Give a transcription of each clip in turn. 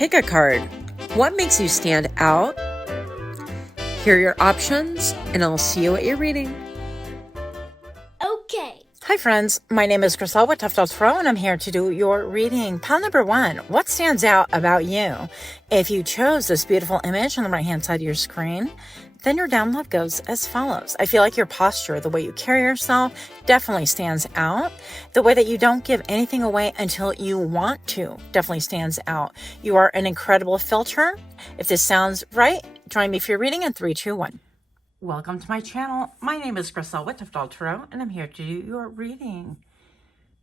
Pick a card. What makes you stand out? Here are your options, and I'll see you at your reading. Okay. Hi friends, my name is Griselle with Toughdolltarot, and I'm here to do your reading. Pile number 1, what stands out about you? If you chose this beautiful image on the right hand side of your screen, then your download goes as follows. I feel like your posture, the way you carry yourself, definitely stands out. The way that you don't give anything away until you want to definitely stands out. You are an incredible filter. If this sounds right, join me for your reading in 3, 2, 1. Welcome to my channel. My name is Griselle with Toughdolltarot, and I'm here to do your reading.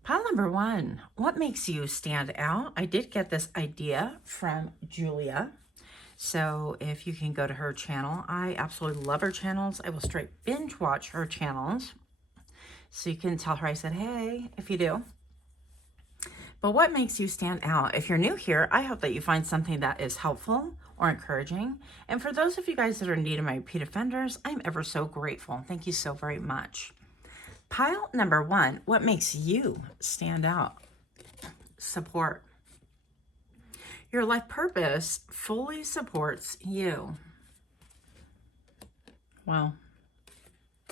Pile number 1, what makes you stand out? I did get this idea from Julia. So if you can go to her channel, I absolutely love her channels. I will straight binge watch her channels. So you can tell her I said, hey, if you do. But what makes you stand out? If you're new here, I hope that you find something that is helpful or encouraging. And for those of you guys that are in need of my repeat offenders, I'm ever so grateful. Thank you so very much. Pile number 1, what makes you stand out? Support. Your life purpose fully supports you. Wow.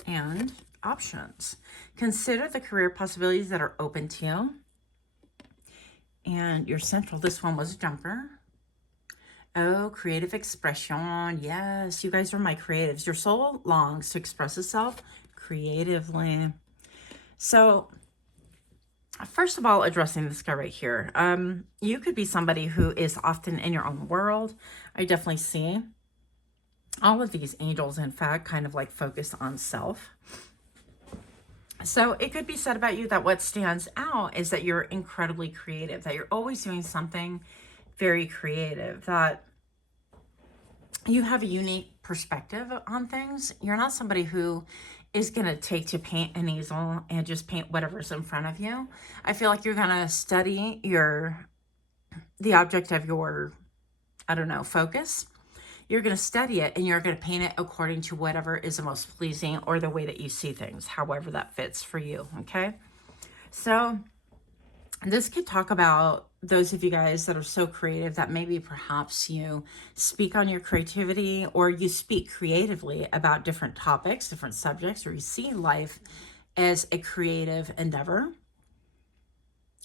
And options. Consider the career possibilities that are open to you. And your central, this one was jumper. Oh, creative expression. Yes, you guys are my creatives. Your soul longs to express itself creatively. So, first of all, addressing this guy right here. You could be somebody who is often in your own world. I definitely see all of these angels, in fact, kind of like focus on self. So it could be said about you that what stands out is that you're incredibly creative, that you're always doing something very creative, that you have a unique perspective on things. You're not somebody who is going to take to paint an easel and just paint whatever's in front of you. I feel like you're going to study the object of your, focus. You're going to study it and you're going to paint it according to whatever is the most pleasing or the way that you see things, however that fits for you, okay? So this could talk about those of you guys that are so creative that maybe perhaps you speak on your creativity or you speak creatively about different topics, different subjects, or you see life as a creative endeavor.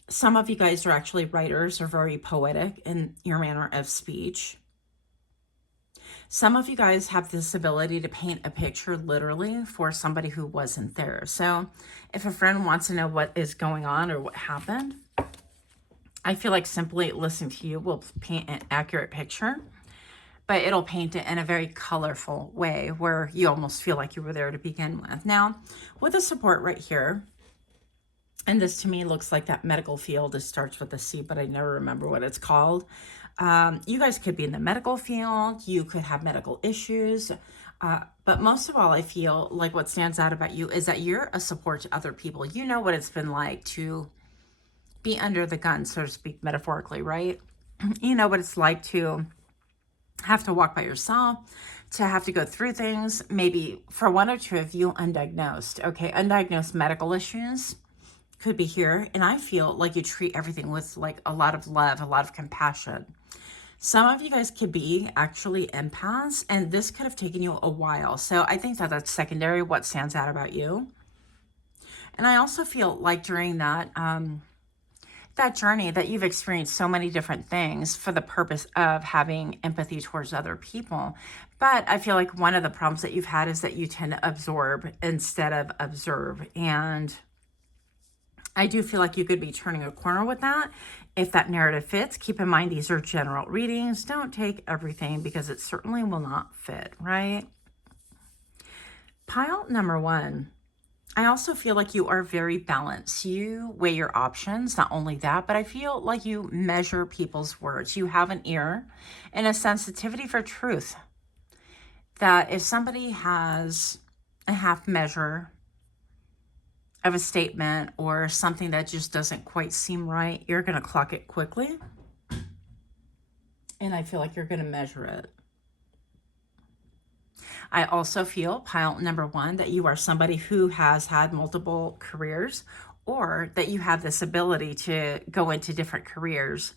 Some of you guys are actually writers or very poetic in your manner of speech. Some of you guys have this ability to paint a picture literally for somebody who wasn't there. So if a friend wants to know what is going on or what happened, I feel like simply listening to you will paint an accurate picture, but it'll paint it in a very colorful way where you almost feel like you were there to begin with. Now, with the support right here, and this to me looks like that medical field. It starts with a C, but I never remember what it's called. You guys could be in the medical field. You could have medical issues. But most of all, I feel like what stands out about you is that you're a support to other people. You know what it's been like to be under the gun, so to speak, metaphorically, right? You know what it's like to have to walk by yourself, to have to go through things, maybe for one or two of you undiagnosed, okay? Undiagnosed medical issues could be here. And I feel like you treat everything with like a lot of love, a lot of compassion. Some of you guys could be actually empaths, and this could have taken you a while. So I think that that's secondary, what stands out about you. And I also feel like during that journey that you've experienced so many different things for the purpose of having empathy towards other people. But I feel like one of the problems that you've had is that you tend to absorb instead of observe. And I do feel like you could be turning a corner with that. If that narrative fits, keep in mind these are general readings. Don't take everything because it certainly will not fit, right? Pile number 1. I also feel like you are very balanced. You weigh your options, not only that, but I feel like you measure people's words. You have an ear and a sensitivity for truth. That if somebody has a half measure of a statement or something that just doesn't quite seem right, you're going to clock it quickly. And I feel like you're going to measure it. I also feel, pile number 1, that you are somebody who has had multiple careers or that you have this ability to go into different careers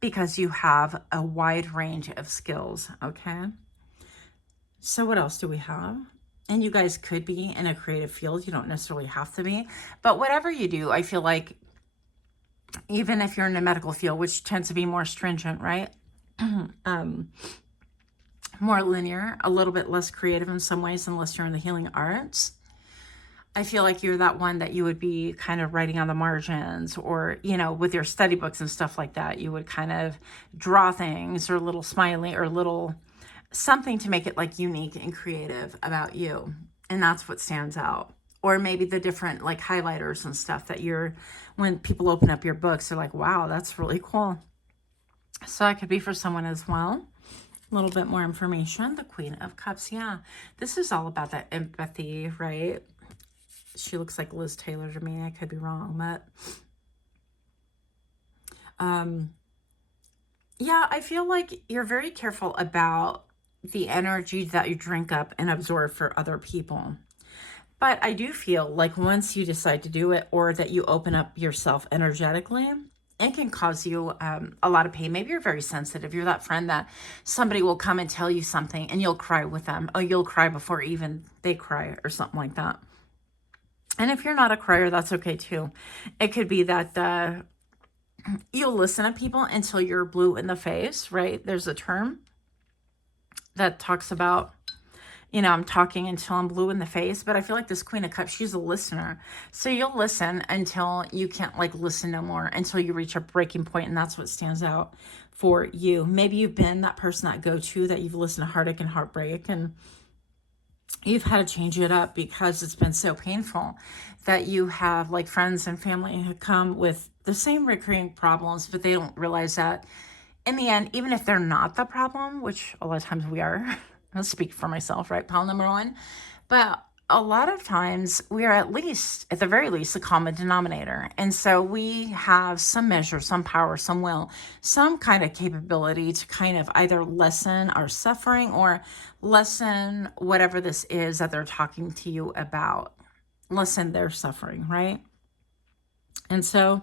because you have a wide range of skills, okay? So what else do we have? And you guys could be in a creative field. You don't necessarily have to be. But whatever you do, I feel like even if you're in a medical field, which tends to be more stringent, right? More linear, a little bit less creative in some ways, unless you're in the healing arts. I feel like you're that one that you would be kind of writing on the margins, or, you know, with your study books and stuff like that, you would kind of draw things or little smiley or little something to make it like unique and creative about you. And that's what stands out. Or maybe the different like highlighters and stuff that when people open up your books, they're like, wow, that's really cool. So that could be for someone as well. A little bit more information. The Queen of Cups. Yeah, this is all about that empathy, right? She looks like Liz Taylor to me. I could be wrong, but yeah, I feel like you're very careful about the energy that you drink up and absorb for other people. But I do feel like once you decide to do it, or that you open up yourself energetically, it can cause you a lot of pain. Maybe you're very sensitive. You're that friend that somebody will come and tell you something and you'll cry with them. Or you'll cry before even they cry or something like that. And if you're not a crier, that's okay too. It could be that you'll listen to people until you're blue in the face, right? There's a term that talks about, you know, I'm talking until I'm blue in the face, but I feel like this Queen of Cups, she's a listener. So you'll listen until you can't like listen no more, until you reach a breaking point, and that's what stands out for you. Maybe you've been that person, that go-to, that you've listened to heartache and heartbreak, and you've had to change it up because it's been so painful, that you have like friends and family who come with the same recurring problems, but they don't realize that in the end, even if they're not the problem, which a lot of times we are, I'll speak for myself, right? Pile number one. But a lot of times we are at the very least, a common denominator. And so we have some measure, some power, some will, some kind of capability to kind of either lessen our suffering or lessen whatever this is that they're talking to you about, lessen their suffering, right? And so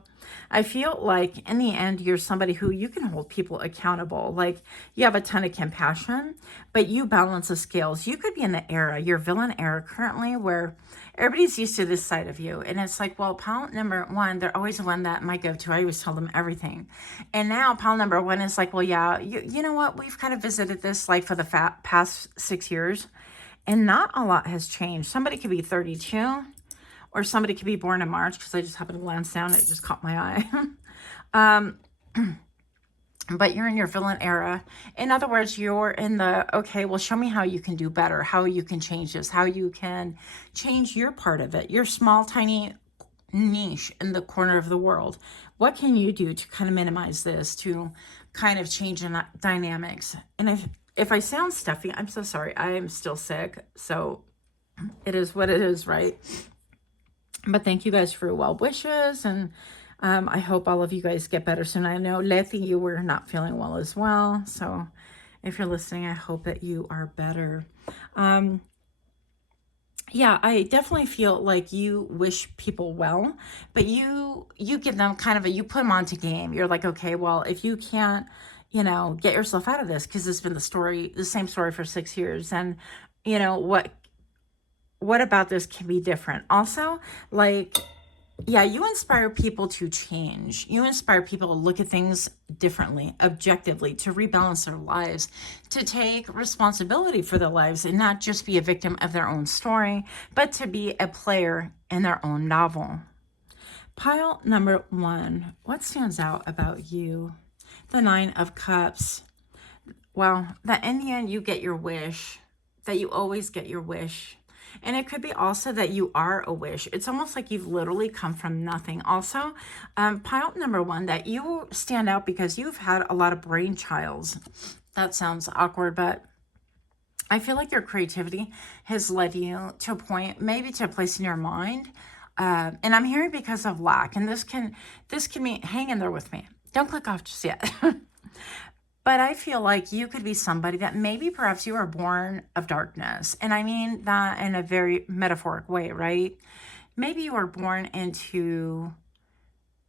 I feel like in the end, you're somebody who you can hold people accountable. Like you have a ton of compassion, but you balance the scales. You could be in the era, your villain era currently, where everybody's used to this side of you. And it's like, well, pile number one, they're always the one that might go to. I always tell them everything. And now pile number one is like, well, yeah, you know what? We've kind of visited this like for the past 6 years, and not a lot has changed. Somebody could be 32. Or somebody could be born in March, because I just happened to glance down. It just caught my eye. But you're in your villain era. In other words, you're in the, okay, well, show me how you can do better, how you can change this, how you can change your part of it, your small, tiny niche in the corner of the world. What can you do to kind of minimize this, to kind of change the dynamics? And if I sound stuffy, I'm so sorry. I am still sick. So it is what it is, right? But thank you guys for your well wishes, and I hope all of you guys get better soon. I know, Letty, you were not feeling well as well. So if you're listening, I hope that you are better. Yeah, I definitely feel like you wish people well, but you give them kind of you put them onto game. You're like, okay, well, if you can't, you know, get yourself out of this, because it's been the same story for 6 years, and you know, what about this can be different? Also, like, yeah, you inspire people to change. You inspire people to look at things differently, objectively, to rebalance their lives, to take responsibility for their lives and not just be a victim of their own story, but to be a player in their own novel. Pile number one, what stands out about you? The Nine of Cups. Well, that in the end, you get your wish, that you always get your wish. And it could be also that you are a wish. It's almost like you've literally come from nothing. Also, pile number one, that you stand out because you've had a lot of brainchilds. That sounds awkward, but I feel like your creativity has led you to a point, maybe to a place in your mind. And I'm hearing because of lack. And this can mean, hang in there with me. Don't click off just yet. But I feel like you could be somebody that maybe perhaps you were born of darkness. And I mean that in a very metaphoric way, right? Maybe you were born into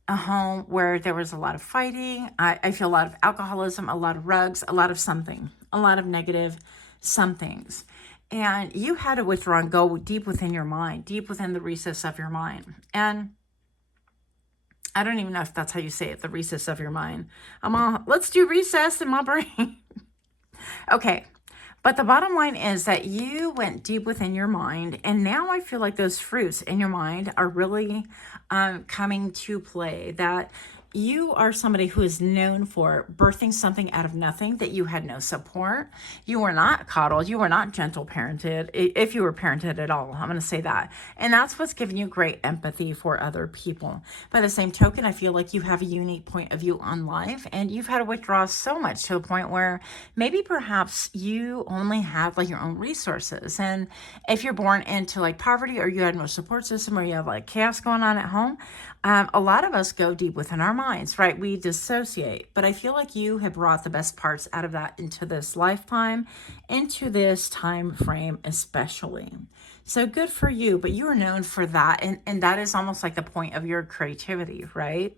a home where there was a lot of fighting. I feel a lot of alcoholism, a lot of rugs, a lot of something, a lot of negative somethings. And you had to withdraw and go deep within your mind, deep within the recess of your mind. And I don't even know if that's how you say it, the recess of your mind. Let's do recess in my brain. Okay. But the bottom line is that you went deep within your mind, and now I feel like those fruits in your mind are really coming to play. That you are somebody who is known for birthing something out of nothing, that you had no support. You were not coddled. You were not gentle parented, if you were parented at all. I'm going to say that. And that's what's giving you great empathy for other people. By the same token, I feel like you have a unique point of view on life, and you've had to withdraw so much to the point where maybe perhaps you only have like your own resources. And if you're born into like poverty, or you had no support system, or you have like chaos going on at home, a lot of us go deep within our minds, right? We dissociate. But I feel like you have brought the best parts out of that into this lifetime, into this time frame especially. So good for you, but you are known for that. And that is almost like the point of your creativity, right?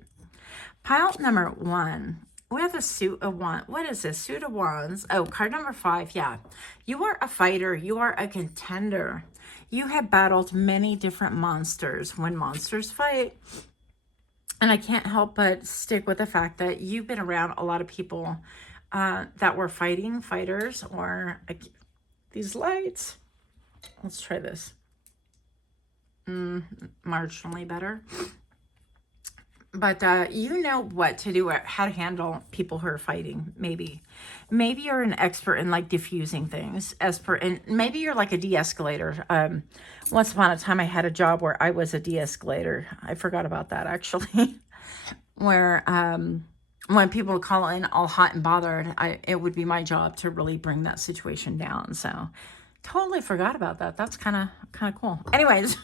Pile number 1. We have the suit of wands. What is this? Suit of wands. Oh, card number 5. Yeah. You are a fighter. You are a contender. You have battled many different monsters. When monsters fight, and I can't help but stick with the fact that you've been around a lot of people that were fighters, or these lights. Let's try this. Marginally better. But you know what to do, how to handle people who are fighting, maybe. Maybe you're an expert in like diffusing things, and maybe you're like a de-escalator. Once upon a time, I had a job where I was a de-escalator. I forgot about that, actually. Where when people would call in all hot and bothered, it would be my job to really bring that situation down. So totally forgot about that. That's kind of cool. Anyways.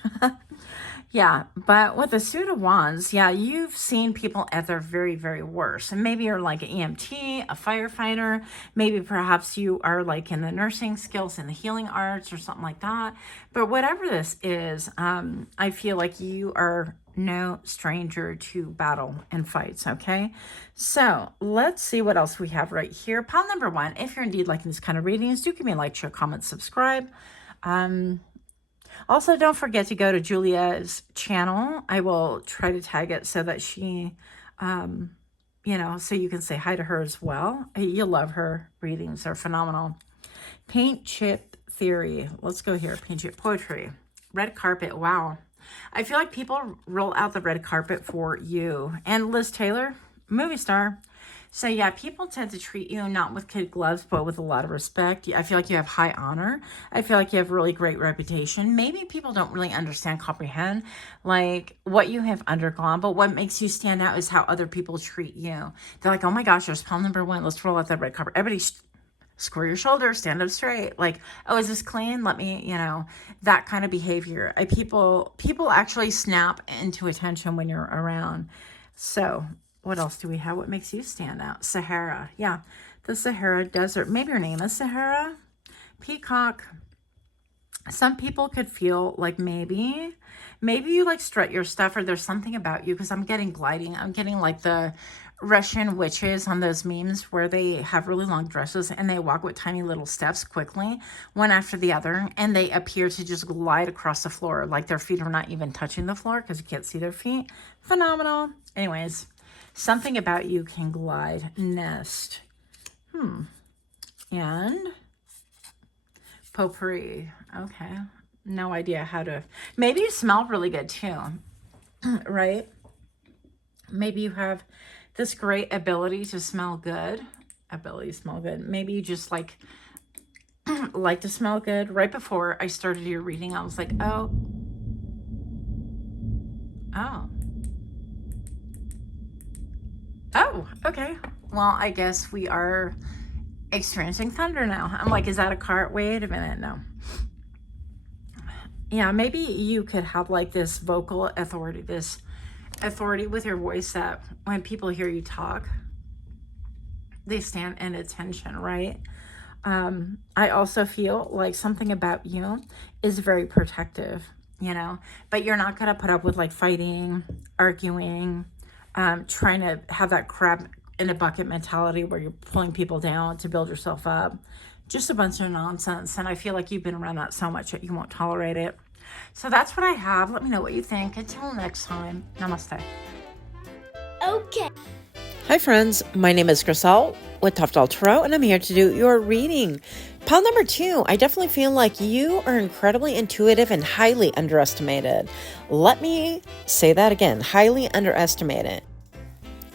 Yeah, but with the suit of wands, yeah, you've seen people at their very, very worst. And maybe you're like an EMT, a firefighter. Maybe perhaps you are like in the nursing skills and the healing arts or something like that. But whatever this is, I feel like you are no stranger to battle and fights, okay? So let's see what else we have right here. Pile number 1, if you're indeed liking this kind of readings, do give me a like, share, comment, subscribe. Also, don't forget to go to Julia's channel. I will try to tag it so that she, so you can say hi to her as well. You'll love her readings. They're phenomenal. Paint chip theory. Let's go here. Paint chip poetry. Red carpet. Wow. I feel like people roll out the red carpet for you. And Liz Taylor, movie star. So yeah, people tend to treat you not with kid gloves, but with a lot of respect. I feel like you have high honor. I feel like you have really great reputation. Maybe people don't really comprehend like what you have undergone, but what makes you stand out is how other people treat you. They're like, oh my gosh, there's pile number 1. Let's roll out that red carpet. Everybody square your shoulders, stand up straight. Like, oh, is this clean? Let me, that kind of behavior. People actually snap into attention when you're around. So what else do we have? What makes you stand out? Sahara. Yeah, the Sahara Desert. Maybe your name is Sahara. Peacock. Some people could feel like maybe you like strut your stuff, or there's something about you, because I'm getting gliding. I'm getting like the Russian witches on those memes where they have really long dresses and they walk with tiny little steps quickly, one after the other, and they appear to just glide across the floor like their feet are not even touching the floor because you can't see their feet. Phenomenal. Anyways. Something about you can glide. Nest. And potpourri. Okay. No idea how to. Maybe you smell really good too. Right? Maybe you have this great ability to smell good. Maybe you just like to smell good. Right before I started your reading, I was like, oh. Oh, okay. Well, I guess we are experiencing thunder now. I'm like, is that a car? Wait a minute. No. Yeah, maybe you could have like this vocal authority, this authority with your voice that when people hear you talk, they stand in attention, right? I also feel like something about you is very protective, but you're not going to put up with like fighting, arguing, trying to have that crab in a bucket mentality where you're pulling people down to build yourself up. Just a bunch of nonsense. And I feel like you've been around that so much that you won't tolerate it. So that's what I have. Let me know what you think. Until next time, namaste. Okay. Hi friends, my name is Griselle with Toughdolltarot, and I'm here to do your reading. Pile number 2, I definitely feel like you are incredibly intuitive and highly underestimated. Let me say that again, highly underestimated.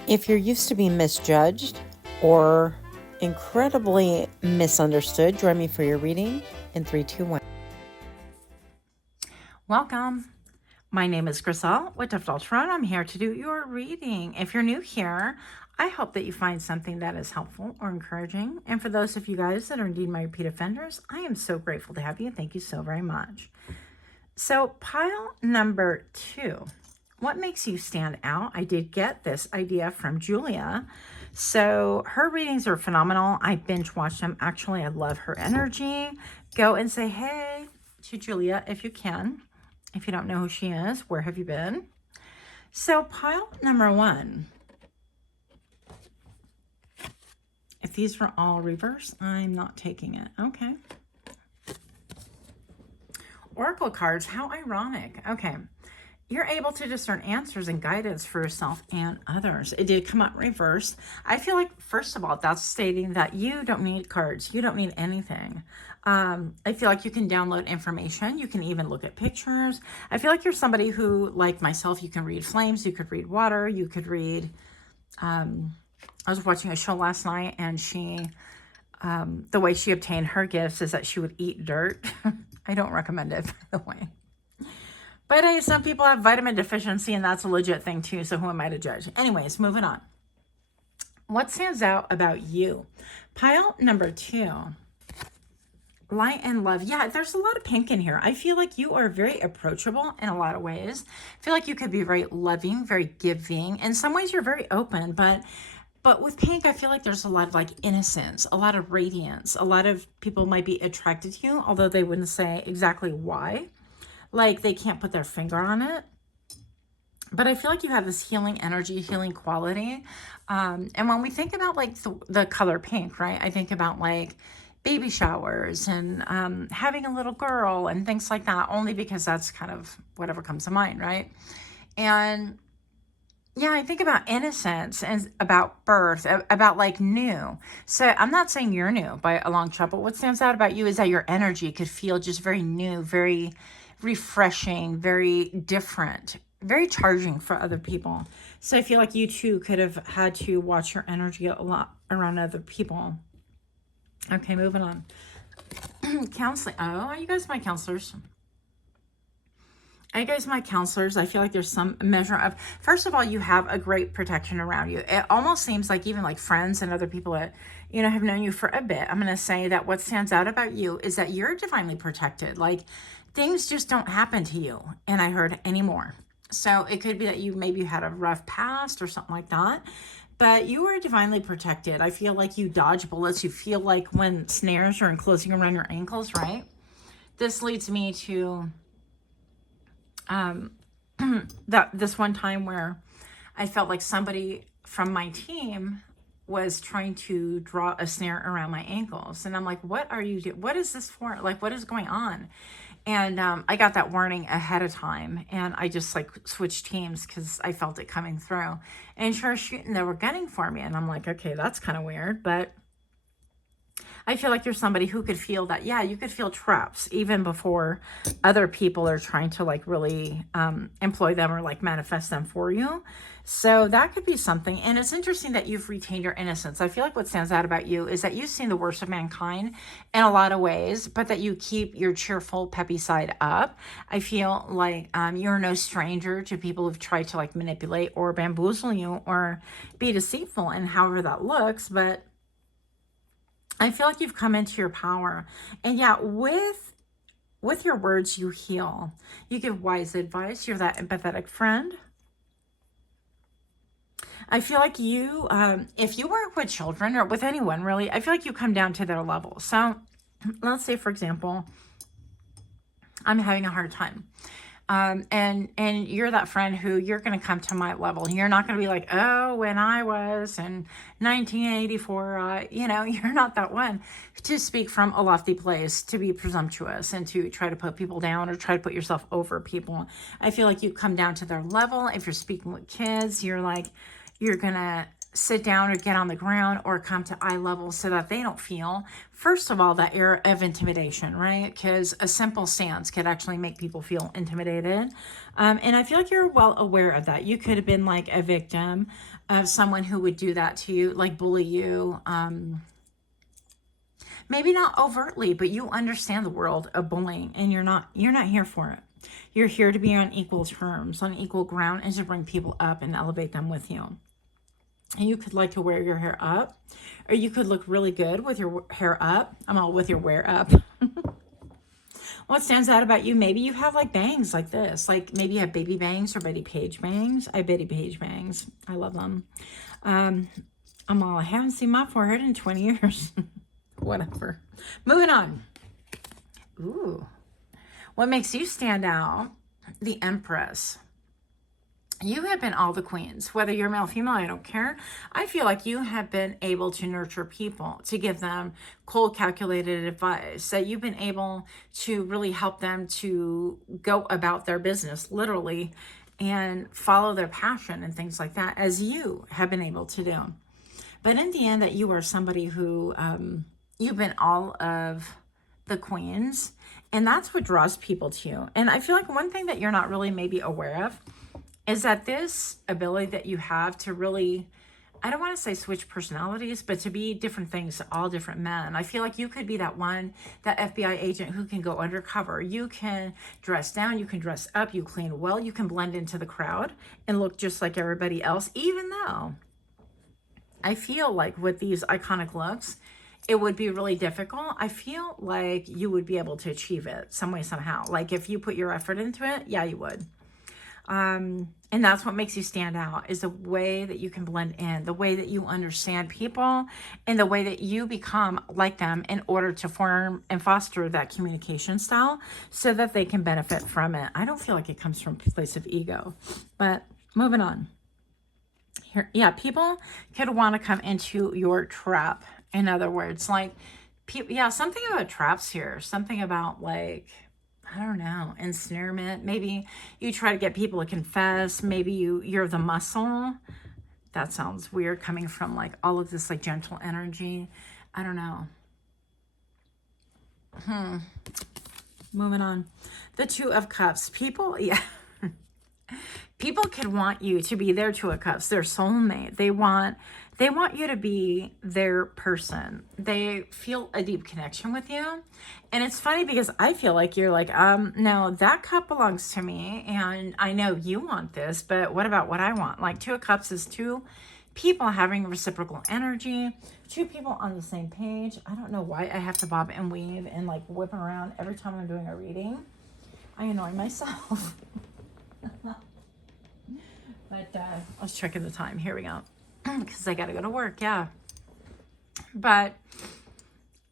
If you're used to being misjudged or incredibly misunderstood, join me for your reading in 3, 2, 1. Welcome. My name is Griselle with Toughdolltarot. I'm here to do your reading. If you're new here, I hope that you find something that is helpful or encouraging. And for those of you guys that are indeed my repeat offenders, I am so grateful to have you. Thank you so very much. So pile number 2, what makes you stand out? I did get this idea from Julia. So her readings are phenomenal. I binge watched them. Actually, I love her energy. Go and say hey to Julia if you can. If you don't know who she is, where have you been? So pile number 1. If these were all reverse, I'm not taking it. Okay. Oracle cards, how ironic. Okay. You're able to discern answers and guidance for yourself and others. It did come out reversed. I feel like, first of all, that's stating that you don't need cards. You don't need anything. I feel like you can download information. You can even look at pictures. I feel like you're somebody who, like myself, you can read flames. You could read water. You could read... I was watching a show last night, and she, the way she obtained her gifts is that she would eat dirt. I don't recommend it, by the way. But hey, some people have vitamin deficiency, and that's a legit thing too, so who am I to judge? Anyways, moving on. What stands out about you? Pile number 2. Light and love. Yeah, there's a lot of pink in here. I feel like you are very approachable in a lot of ways. I feel like you could be very loving, very giving. In some ways, you're very open, but with pink, I feel like there's a lot of like innocence, a lot of radiance. A lot of people might be attracted to you, although they wouldn't say exactly why. Like they can't put their finger on it. But I feel like you have this healing energy, healing quality. And when we think about like the color pink, right? I think about like baby showers and having a little girl and things like that, only because that's kind of whatever comes to mind, right? And yeah, I think about innocence and about birth, about like new. So I'm not saying you're new by a long shot, but what stands out about you is that your energy could feel just very new, very refreshing, very different, very charging for other people. So I feel like you too could have had to watch your energy a lot around other people. Okay, moving on. Counseling. Oh, are you guys my counselors? Are you guys my counselors? I feel like there's some measure of, first of all, you have a great protection around you. It almost seems like even like friends and other people that, you know, have known you for a bit. I'm going to say that what stands out about you is that you're divinely protected. Like things just don't happen to you. And I heard anymore. So it could be that you maybe had a rough past or something like that. But you are divinely protected. I feel like you dodge bullets. You feel like when snares are enclosing around your ankles, right? This leads me to this one time where I felt like somebody from my team was trying to draw a snare around my ankles. And I'm like, what are you doing? What is this for? Like, what is going on? And I got that warning ahead of time, and I just like switched teams because I felt it coming through. And sure as shooting, they were gunning for me, and I'm like, okay, that's kind of weird. But I feel like you're somebody who could feel that, yeah, you could feel traps even before other people are trying to like really employ them or like manifest them for you. So that could be something. And it's interesting that you've retained your innocence. I feel like what stands out about you is that you've seen the worst of mankind in a lot of ways, but that you keep your cheerful, peppy side up. I feel like you're no stranger to people who've tried to like manipulate or bamboozle you or be deceitful, and however that looks. But I feel like you've come into your power. And yeah, with your words, you heal. You give wise advice. You're that empathetic friend. I feel like you, if you work with children or with anyone really, I feel like you come down to their level. So let's say, for example, I'm having a hard time. And you're that friend who you're going to come to my level. You're not going to be like, oh, when I was in 1984, you're not that one to speak from a lofty place, to be presumptuous and to try to put people down or try to put yourself over people. I feel like you come down to their level. If you're speaking with kids, you're going to sit down or get on the ground or come to eye level so that they don't feel, first of all, that air of intimidation, right? Because a simple stance could actually make people feel intimidated. And I feel like you're well aware of that. You could have been like a victim of someone who would do that to you, like bully you. Maybe not overtly, but you understand the world of bullying, and you're not here for it. You're here to be on equal terms, on equal ground, and to bring people up and elevate them with you. And you could like to wear your hair up, or you could look really good with your hair up. I'm all with your wear up. What stands out about you? Maybe you have like bangs like this. Like maybe you have baby bangs or Betty Page bangs. I have Betty Page bangs. I love them. I haven't seen my forehead in 20 years. Whatever. Moving on. Ooh. What makes you stand out? The Empress. You have been all the queens, whether you're male, female, I don't care. I feel like you have been able to nurture people, to give them cold, calculated advice, that you've been able to really help them to go about their business, literally, and follow their passion and things like that, as you have been able to do. But in the end, that you are somebody who, you've been all of the queens, and that's what draws people to you. And I feel like one thing that you're not really maybe aware of is that this ability that you have to really, I don't want to say switch personalities, but to be different things to all different men. I feel like you could be that one, that FBI agent who can go undercover. You can dress down, you can dress up, you clean well, you can blend into the crowd and look just like everybody else, even though I feel like with these iconic looks, it would be really difficult. I feel like you would be able to achieve it some way, somehow. Like if you put your effort into it, yeah, you would. And that's what makes you stand out, is the way that you can blend in, the way that you understand people, and the way that you become like them in order to form and foster that communication style so that they can benefit from it. I don't feel like it comes from a place of ego, but moving on. Here, yeah, people could want to come into your trap. In other words, like, yeah, something about traps here, something about like, I don't know, ensnarement. Maybe you try to get people to confess. Maybe you're the muscle. That sounds weird coming from like all of this like gentle energy. I don't know. Moving on. The Two of Cups. People, yeah. People could want you to be their Two of Cups, their soulmate. They want you to be their person. They feel a deep connection with you. And it's funny because I feel like you're like, no, that cup belongs to me. And I know you want this, but what about what I want? Like Two of Cups is two people having reciprocal energy, two people on the same page. I don't know why I have to bob and weave and like whip around every time I'm doing a reading. I annoy myself. But I was checking the time. Here we go. Because I got to go to work. Yeah. But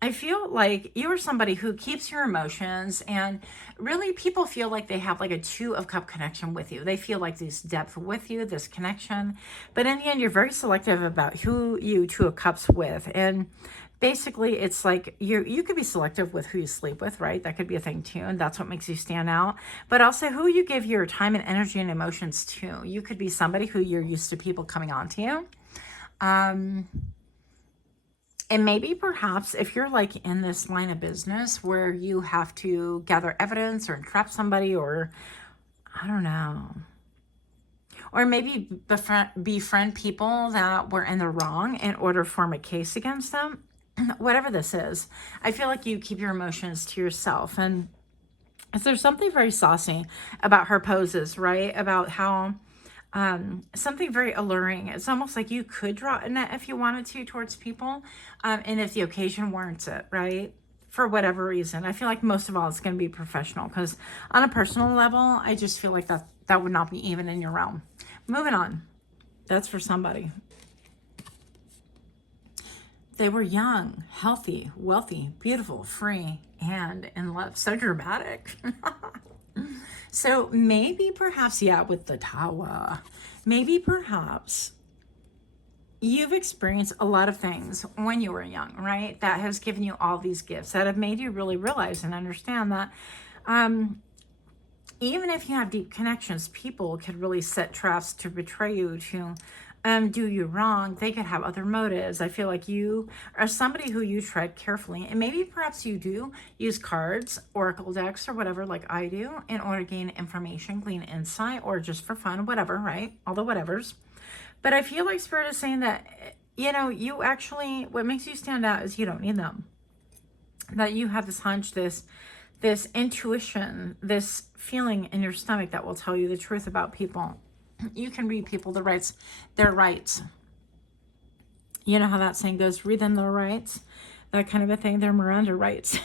I feel like you are somebody who keeps your emotions, and really people feel like they have like a Two of Cup connection with you. They feel like this depth with you, this connection. But in the end, you're very selective about who you Two of Cups with. And basically it's like you could be selective with who you sleep with, right? That could be a thing too, and that's what makes you stand out. But also who you give your time and energy and emotions to. You could be somebody who you're used to people coming on to you. And maybe perhaps if you're like in this line of business where you have to gather evidence or entrap somebody, or I don't know, or maybe befriend people that were in the wrong in order to form a case against them. Whatever this is, I feel like you keep your emotions to yourself. And there's something very saucy about her poses, right? About how something very alluring. It's almost like you could draw a net if you wanted to towards people, and if the occasion warrants it, right? For whatever reason. I feel like most of all it's going to be professional, because on a personal level, I just feel like that would not be even in your realm. Moving on. That's for somebody. They were young, healthy, wealthy, beautiful, free, and in love. So dramatic. So maybe perhaps, yeah, with the tower, maybe perhaps you've experienced a lot of things when you were young, right? That has given you all these gifts that have made you really realize and understand that even if you have deep connections, people could really set traps to betray you, to do you wrong. They could have other motives. I feel like you are somebody who you tread carefully, and maybe perhaps you do use cards, oracle decks, or whatever, like I do, in order to gain information, glean insight, or just for fun, whatever, right? All the whatevers. But I feel like Spirit is saying that, you know, you actually, what makes you stand out is you don't need them. That you have this hunch, this intuition, this feeling in your stomach that will tell you the truth about people. You can read people their rights. You know how that saying goes, read them their rights, that kind of a thing. They're Miranda rights.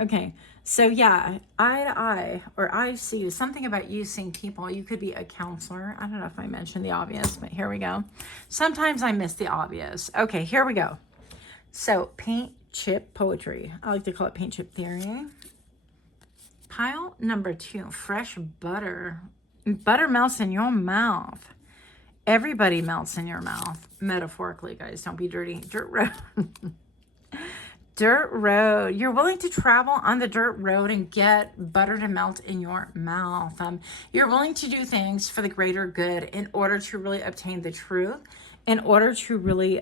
Okay, so yeah, eye to eye, or I see you, something about you seeing people. You could be a counselor. I don't know if I mentioned the obvious, but here we go. Sometimes I miss the obvious. Okay, here we go. So paint chip poetry. I like to call it paint chip theory. Pile number 2, fresh butter. Butter melts in your mouth. Everybody melts in your mouth. Metaphorically, guys. Don't be dirty. Dirt road. Dirt road. You're willing to travel on the dirt road and get butter to melt in your mouth. You're willing to do things for the greater good in order to really obtain the truth, in order to really,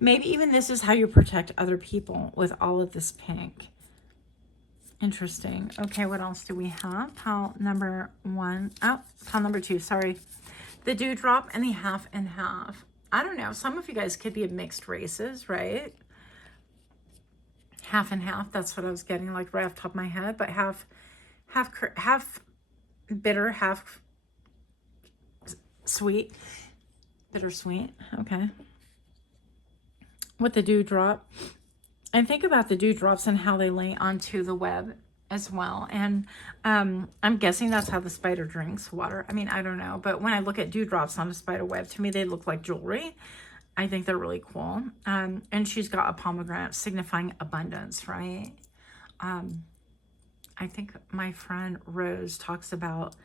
maybe even this is how you protect other people with all of this pink. Interesting. Okay, what else do we have? Pile number 1. Oh, pile number 2, sorry. The dewdrop and the half and half. I don't know. Some of you guys could be of mixed races, right? Half and half. That's what I was getting, like right off the top of my head. But half bitter, half sweet. Bittersweet. Okay. With the dewdrop. And think about the dewdrops and how they lay onto the web as well. And I'm guessing that's how the spider drinks water. I mean, I don't know. But when I look at dewdrops on a spider web, to me, they look like jewelry. I think they're really cool. And she's got a pomegranate signifying abundance, right? I think my friend Rose talks about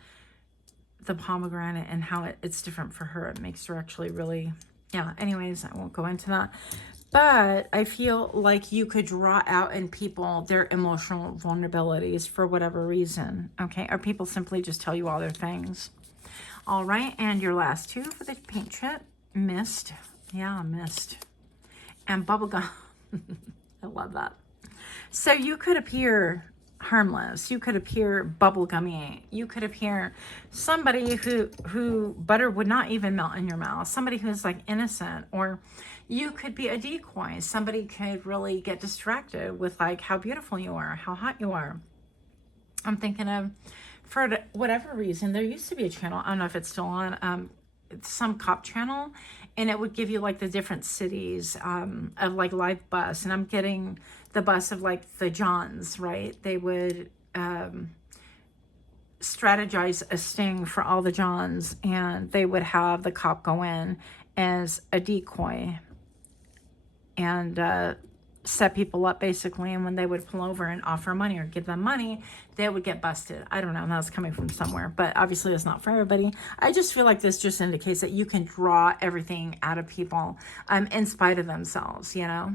the pomegranate and how it's different for her. It makes her actually really, yeah. Anyways, I won't go into that. But I feel like you could draw out in people their emotional vulnerabilities for whatever reason, okay? Or people simply just tell you all their things. All right, and your last 2 for the paint chip. Mist. Yeah, mist. And bubblegum. I love that. So you could appear harmless. You could appear bubblegummy. You could appear somebody who butter would not even melt in your mouth. Somebody who's like innocent. Or you could be a decoy. Somebody could really get distracted with like how beautiful you are, how hot you are. I'm thinking of, for whatever reason, there used to be a channel, I don't know if it's still on, some cop channel, and it would give you like the different cities of like live bus. And I'm getting the bus of like the Johns, right? They would strategize a sting for all the Johns, and they would have the cop go in as a decoy and set people up basically. And when they would pull over and offer money or give them money, they would get busted. I don't know, that's coming from somewhere, but obviously it's not for everybody. I just feel like this just indicates that you can draw everything out of people in spite of themselves, you know?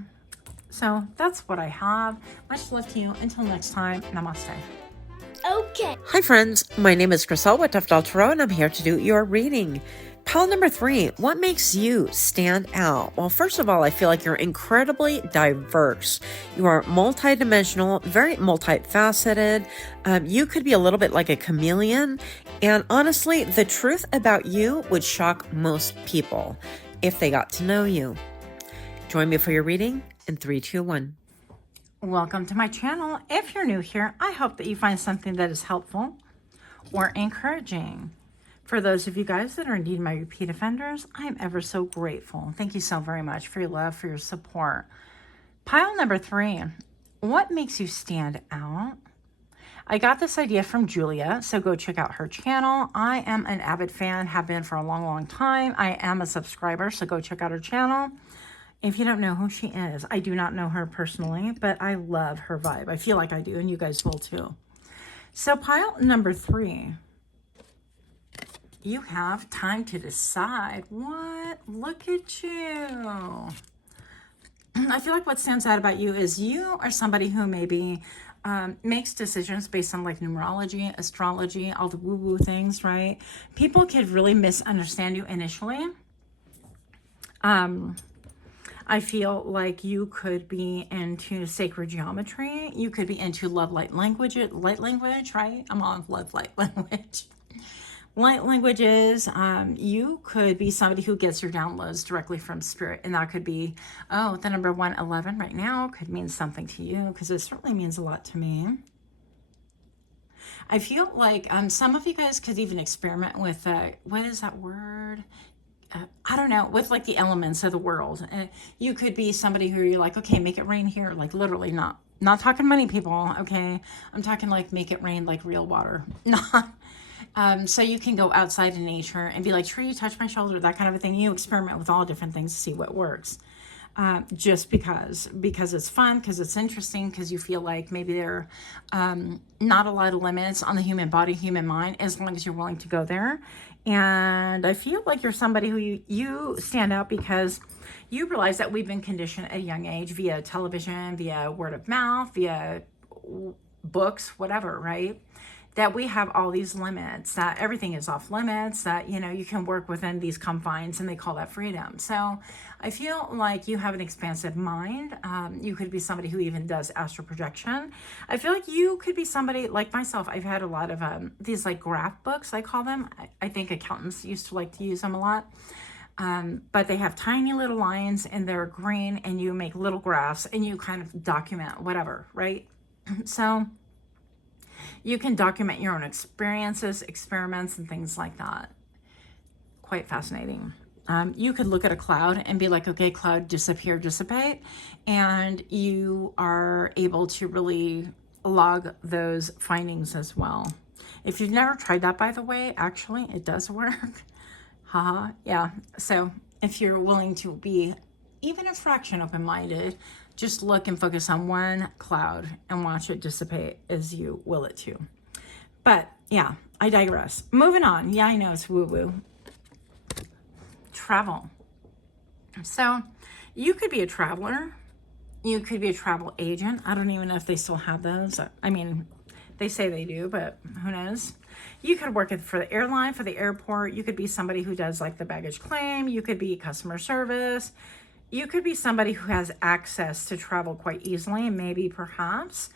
So that's what I have. Much love to you. Until next time, namaste. Okay. Hi friends, my name is Crystal with Toughdolltarot, and I'm here to do your reading. Pile number 3, what makes you stand out? Well, first of all, I feel like you're incredibly diverse. You are multidimensional, very multifaceted. You could be a little bit like a chameleon. And honestly, the truth about you would shock most people if they got to know you. Join me for your reading in 3, 2, 1. Welcome to my channel. If you're new here, I hope that you find something that is helpful or encouraging. For those of you guys that are indeed my repeat offenders, I am ever so grateful. Thank you so very much for your love, for your support. Pile number 3, what makes you stand out? I got this idea from Julia, so go check out her channel. I am an avid fan, have been for a long, long time. I am a subscriber, so go check out her channel. If you don't know who she is, I do not know her personally, but I love her vibe. I feel like I do, and you guys will too. So pile number 3. You have time to decide. What? Look at you. I feel like what stands out about you is you are somebody who maybe makes decisions based on like numerology, astrology, all the woo-woo things, right? People could really misunderstand you initially. I feel like you could be into sacred geometry. You could be into love, light language, right? I'm on love, light language. Light languages, you could be somebody who gets your downloads directly from spirit. And that could be, oh, the number 111 right now could mean something to you, because it certainly means a lot to me. I feel like some of you guys could even experiment with, what is that word? I don't know, with like the elements of the world. You could be somebody who you're like, okay, make it rain here. Like literally not talking money, people. Okay. I'm talking like make it rain, like real water. Not. So you can go outside in nature and be like, tree, touch my shoulder, that kind of a thing. You experiment with all different things to see what works. Just because it's fun, because it's interesting, because you feel like maybe there are not a lot of limits on the human body, human mind, as long as you're willing to go there. And I feel like you're somebody who you stand out because you realize that we've been conditioned at a young age via television, via word of mouth, via books, whatever, right? That we have all these limits, that everything is off limits, that, you know, you can work within these confines, and they call that freedom. So I feel like you have an expansive mind. You could be somebody who even does astral projection. I feel like you could be somebody like myself. I've had a lot of these like graph books, I call them. I think accountants used to like to use them a lot. But they have tiny little lines and they're green, and you make little graphs and you kind of document whatever, right? So you can document your own experiences, experiments, and things like that. Quite fascinating. You could look at a cloud and be like, okay, cloud, disappear, dissipate. And you are able to really log those findings as well. If you've never tried that, by the way, actually, it does work. Haha, yeah. So if you're willing to be even a fraction open-minded, just look and focus on one cloud and watch it dissipate as you will it to. But yeah, I digress. Moving on. Yeah, I know it's woo-woo. Travel. So you could be a traveler. You could be a travel agent. I don't even know if they still have those. I mean, they say they do, but who knows? You could work for the airline, for the airport. You could be somebody who does like the baggage claim. You could be customer service. You could be somebody who has access to travel quite easily, and maybe perhaps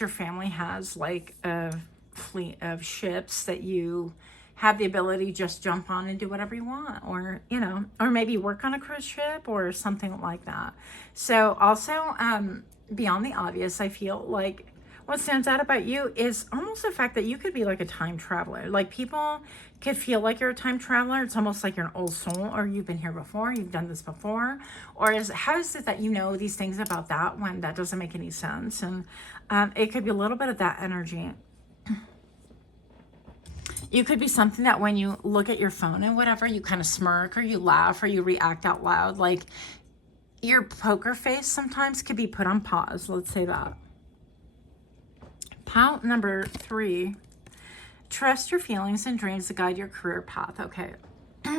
your family has like a fleet of ships that you have the ability to just jump on and do whatever you want, or, you know, or maybe work on a cruise ship or something like that. So also, beyond the obvious, I feel like what stands out about you is almost the fact that you could be like a time traveler. Like people could feel like you're a time traveler. It's almost like you're an old soul, or you've been here before, you've done this before. Or how is it that you know these things about that when that doesn't make any sense? And it could be a little bit of that energy. You could be something that when you look at your phone and whatever, you kind of smirk, or you laugh, or you react out loud. Like your poker face sometimes could be put on pause. Let's say that. Pile number 3, trust your feelings and dreams to guide your career path. Okay,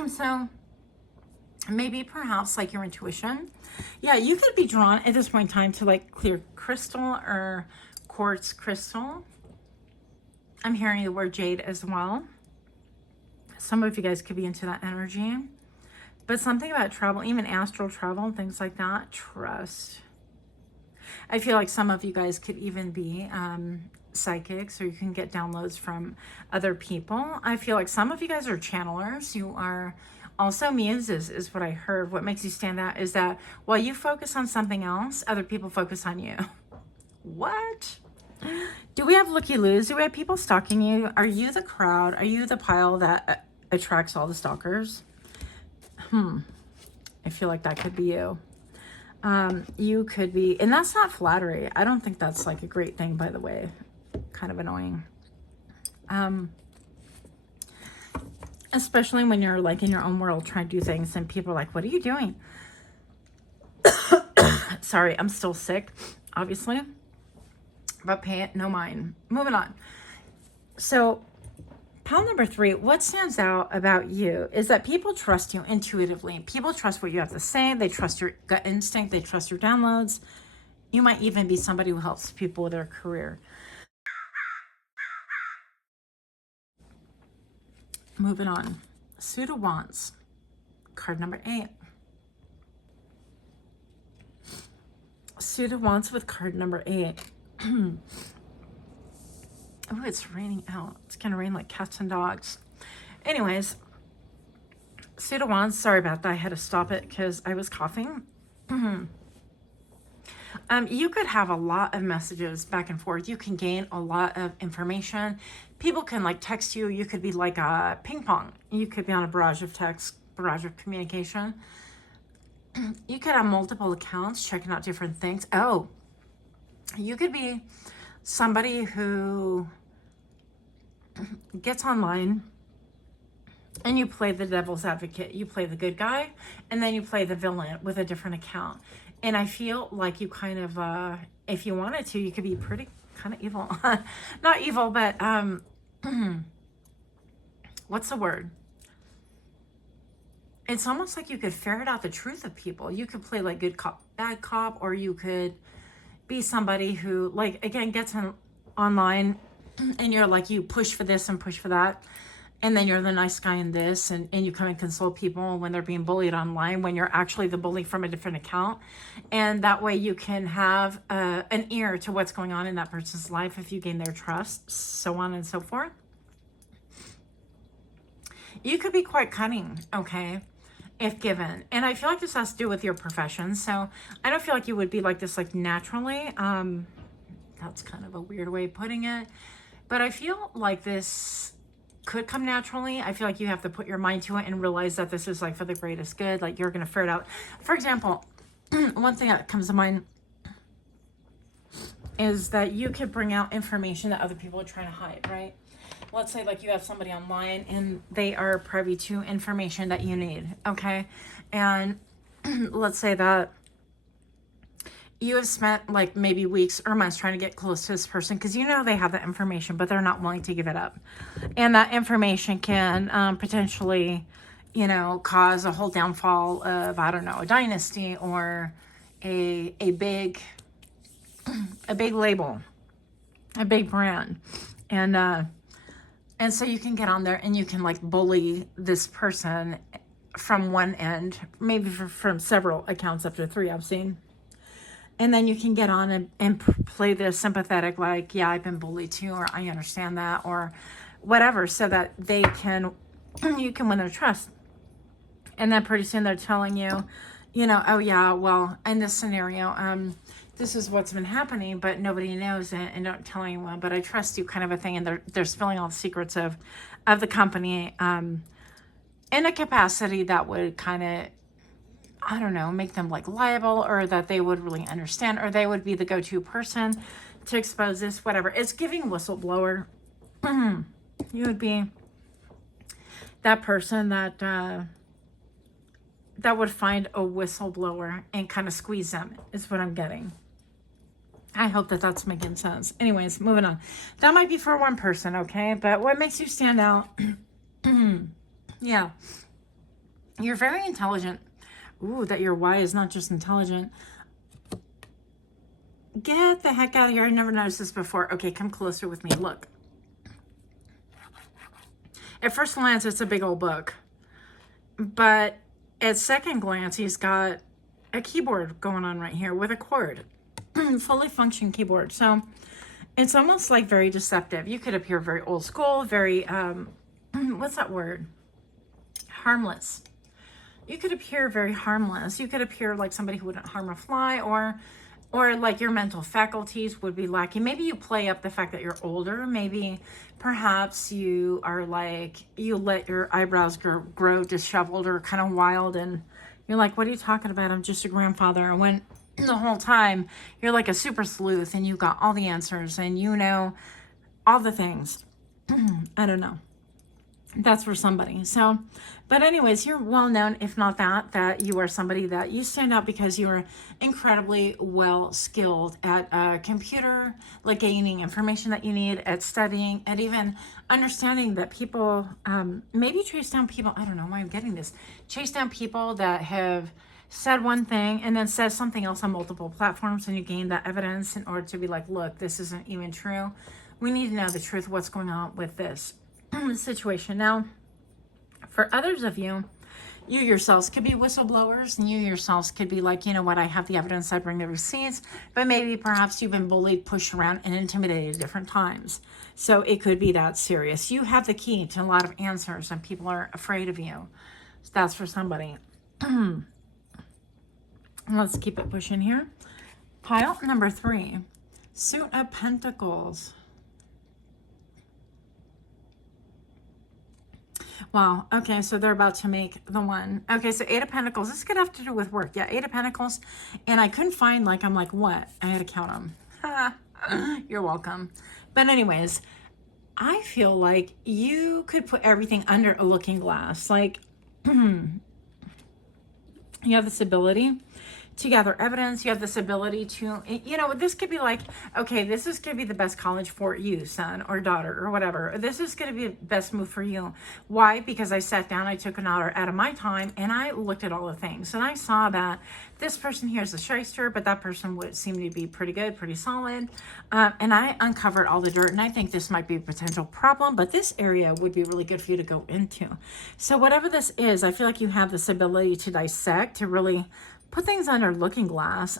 so maybe perhaps like your intuition. Yeah, you could be drawn at this point in time to like clear crystal or quartz crystal. I'm hearing the word jade as well. Some of you guys could be into that energy. But something about travel, even astral travel and things like that, trust. I feel like some of you guys could even be psychics, or you can get downloads from other people. I feel like some of you guys are channelers. You are also muses, is what I heard. What makes you stand out is that while you focus on something else, other people focus on you. What? Do we have looky-loos? Do we have people stalking you? Are you the crowd? Are you the pile that attracts all the stalkers? I feel like that could be you. You could be, and that's not flattery. I don't think that's like a great thing, by the way. Kind of annoying. Especially when you're like in your own world trying to do things and people are like, what are you doing? Sorry, I'm still sick, obviously. But pay it no mind. Moving on. So, pile number 3, what stands out about you is that people trust you intuitively. People trust what you have to say. They trust your gut instinct. They trust your downloads. You might even be somebody who helps people with their career. Moving on. Suit of Wands. Card number 8. Suit of Wands with card number 8. Oh, it's raining out. It's going to rain like cats and dogs. Anyways, Suit of Wands. Sorry about that. I had to stop it because I was coughing. You could have a lot of messages back and forth. You can gain a lot of information. People can like text you. You could be like a ping pong. You could be on a barrage of text, barrage of communication. You could have multiple accounts checking out different things. Oh, you could be somebody who gets online and you play the devil's advocate. You play the good guy and then you play the villain with a different account. And I feel like you kind of, if you wanted to, you could be pretty kind of evil. Not evil, but what's the word? It's almost like you could ferret out the truth of people. You could play like good cop, bad cop, or you could be somebody who, like, again, gets online and you're like, you push for this and push for that. And then you're the nice guy in this, and you come and console people when they're being bullied online, when you're actually the bully from a different account. And that way you can have an ear to what's going on in that person's life if you gain their trust, so on and so forth. You could be quite cunning, okay, if given. And I feel like this has to do with your profession. So I don't feel like you would be like this like naturally. That's kind of a weird way of putting it. But I feel like this could come naturally. I feel like you have to put your mind to it and realize that this is like for the greatest good. Like you're going to ferret out. For example, one thing that comes to mind is that you could bring out information that other people are trying to hide, right? Let's say like you have somebody online and they are privy to information that you need, okay? And let's say that you have spent like maybe weeks or months trying to get close to this person because you know they have that information, but they're not willing to give it up. And that information can potentially, you know, cause a whole downfall of, I don't know, a dynasty or a big label, a big brand. And so you can get on there and you can like bully this person from one end, maybe from several accounts up to 3 I've seen. And then you can get on and play this sympathetic, like, yeah, I've been bullied too, or I understand that, or whatever, so that you can win their trust. And then pretty soon they're telling you, you know, oh yeah, well, in this scenario, this is what's been happening, but nobody knows it and don't tell anyone, but I trust you, kind of a thing. And they're spilling all the secrets of the company in a capacity that would kind of, I don't know, make them like liable, or that they would really understand, or they would be the go-to person to expose this, whatever. It's giving whistleblower. You would be that person that would find a whistleblower and kind of squeeze them, is what I'm getting. I hope that that's making sense. Anyways, moving on. That might be for one person, okay? But what makes you stand out? Yeah. You're very intelligent. Ooh, that your why is not just intelligent. Get the heck out of here. I never noticed this before. Okay, come closer with me. Look. At first glance, it's a big old book. But at second glance, he's got a keyboard going on right here with a cord. Fully functioning keyboard. So it's almost like very deceptive. You could appear very old school, very, what's that word? Harmless. You could appear very harmless. You could appear like somebody who wouldn't harm a fly, or like your mental faculties would be lacking. Maybe you play up the fact that you're older. Maybe perhaps you are like, you let your eyebrows grow disheveled or kind of wild, and you're like, what are you talking about? I'm just a grandfather. And when the whole time you're like a super sleuth and you got all the answers and you know all the things. I don't know. That's for somebody. So, but anyways, you're well known, if not that you are somebody that you stand out because you are incredibly well skilled at computer, like gaining information that you need, at studying, and even understanding that people, maybe chase down people. I don't know why I'm getting this. Chase down people that have said one thing and then says something else on multiple platforms, and you gain that evidence in order to be like, look, this isn't even true. We need to know the truth, what's going on with this situation. Now, for others of you, you yourselves could be whistleblowers, and you yourselves could be like, you know what, I have the evidence, I bring the receipts, but maybe perhaps you've been bullied, pushed around, and intimidated at different times. So it could be that serious. You have the key to a lot of answers, and people are afraid of you. So that's for somebody. Let's keep it pushing here. Pile number 3, Suit of Pentacles. Wow. Okay, so they're about to make the one. Okay, so 8 of Pentacles. This could have to do with work. Yeah, 8 of Pentacles. And I couldn't find, like, I'm like, what? I had to count them. You're welcome. But anyways, I feel like you could put everything under a looking glass. Like, you have this ability to gather evidence. You have this ability to, you know, this could be like, okay, this is going to be the best college for you, son or daughter or whatever. This is going to be the best move for you. Why? Because I sat down, I took an hour out of my time, and I looked at all the things. And I saw that this person here is a shyster, but that person would seem to be pretty good, pretty solid. And I uncovered all the dirt, and I think this might be a potential problem, but this area would be really good for you to go into. So whatever this is, I feel like you have this ability to dissect, to really put things under looking glass.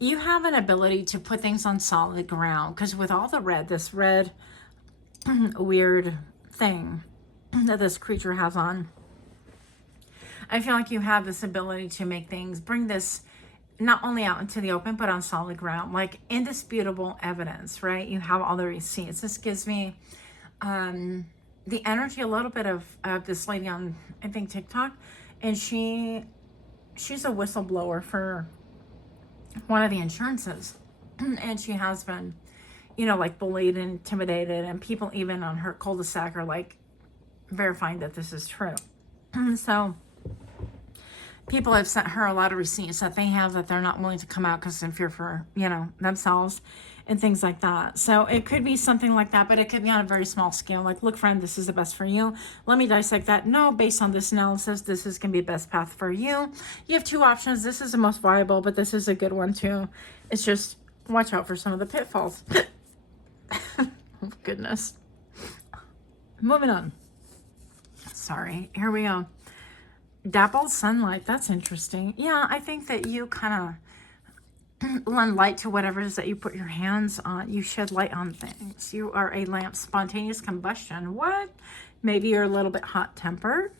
You have an ability to put things on solid ground, because with all the red, this red weird thing that this creature has on, I feel like you have this ability to make things, bring this not only out into the open, but on solid ground, like indisputable evidence, right? You have all the receipts. This gives me the energy a little bit of this lady on, I think, TikTok, and she's a whistleblower for one of the insurances, and she has been, you know, like bullied and intimidated, and people even on her cul-de-sac are like verifying that this is true. So people have sent her a lot of receipts that they have that they're not willing to come out because in fear for, you know, themselves and things like that. So it could be something like that, but it could be on a very small scale. Like, look, friend, this is the best for you. Let me dissect that. No, based on this analysis, this is going to be the best path for you. You have 2 options. This is the most viable, but this is a good one too. It's just watch out for some of the pitfalls. Oh, goodness. Moving on. Sorry. Here we go. Dappled sunlight. That's interesting. Yeah, I think that you kind of lend light to whatever it is that you put your hands on. You shed light on things. You are a lamp. Spontaneous combustion. What? Maybe you're a little bit hot-tempered.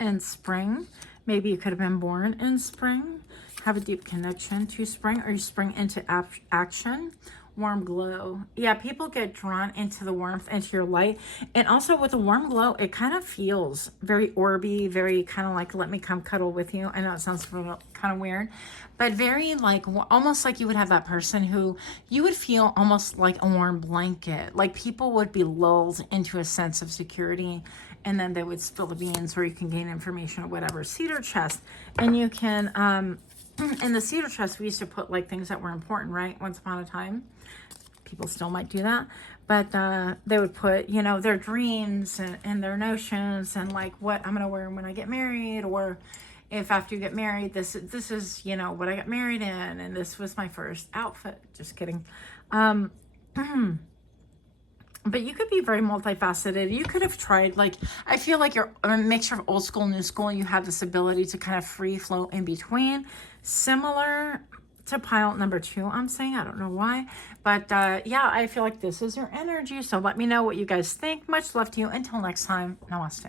In spring. Maybe you could have been born in spring. Have a deep connection to spring, or you spring into action. Warm glow. Yeah, people get drawn into the warmth, into your light. And also with the warm glow, it kind of feels very orby, very kind of like, let me come cuddle with you. I know it sounds kind of weird, but very like, almost like you would have that person who you would feel almost like a warm blanket. Like people would be lulled into a sense of security, and then they would spill the beans, or you can gain information or whatever. Cedar chest. And you can, in the cedar chest, we used to put like things that were important, right? Once upon a time. People still might do that, but they would put, you know, their dreams and their notions, and like what I'm gonna wear when I get married, or if after you get married, this is, you know, what I got married in, and this was my first outfit. Just kidding. But you could be very multifaceted. You could have tried, like, I feel like you're a mixture of old school, new school, and you have this ability to kind of free flow in between. Similar to pile number 2, I'm saying. I don't know why, but yeah, I feel like this is your energy. So let me know what you guys think. Much love to you. Until next time, namaste.